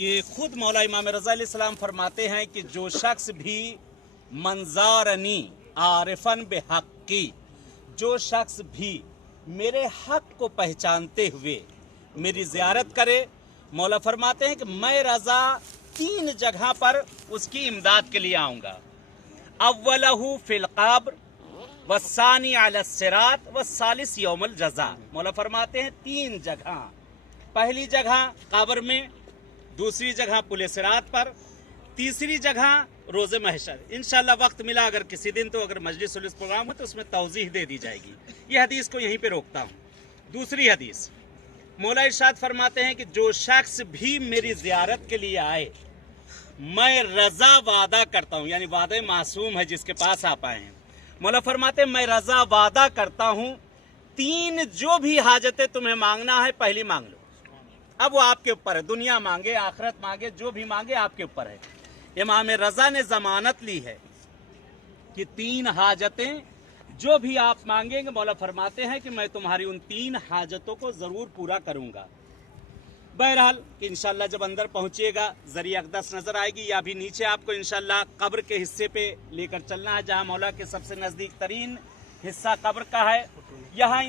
कि खुद मौला इमाम रज़ा अलैहिस्सलाम फरमाते हैं कि जो शख्स भी मंजारनी आरिफन बेहक़ी, जो शख्स भी मेरे हक को पहचानते हुए मेरी ज़ियारत करे, मौला फरमाते हैं कि मैं रज़ा 3 जगह पर उसकी इमदाद के लिए आऊँगा। अव्वलहु फिल क़ब्र वस्सानी अला सिरात वस्सालिस यौमुल जज़ा। मौला फरमाते हैं 3 जगह, पहली जगह कब्र में, दूसरी जगह पुल सिरात पर, तीसरी जगह रोज़े महशर। इंशाअल्लाह वक्त मिला अगर किसी दिन तो अगर मजलिस उलिस प्रोग्राम हो तो उसमें तौज़ीह दे दी जाएगी। ये हदीस को यहीं पे रोकता हूँ। दूसरी हदीस, मौला इरशाद फरमाते हैं कि जो शख्स भी मेरी ज़ियारत के लिए आए, मैं रज़ा वादा करता हूँ, यानी वादे मासूम है जिसके पास आप आए हैं। मौला फरमाते हैं मैं रज़ा वादा करता हूँ 3 जो भी हाजतें तुम्हें मांगना है पहली मांग लो। अब वो आपके ऊपर है, दुनिया मांगे आखिरत मांगे जो भी मांगे आपके ऊपर है। इमाम रज़ा ने जमानत ली है कि 3 हाजतें जो भी आप मांगेंगे, मौला फरमाते हैं कि मैं तुम्हारी उन 3 हाजतों को जरूर पूरा करूंगा। बहरहाल इंशाल्लाह जब अंदर पहुंचिएगा ज़रिया अक़दस नजर आएगी, या भी नीचे आपको इंशाल्लाह कब्र के हिस्से पे लेकर चलना है जहां मौला के सबसे नजदीक तरीन हिस्सा कब्र का है। यहाँ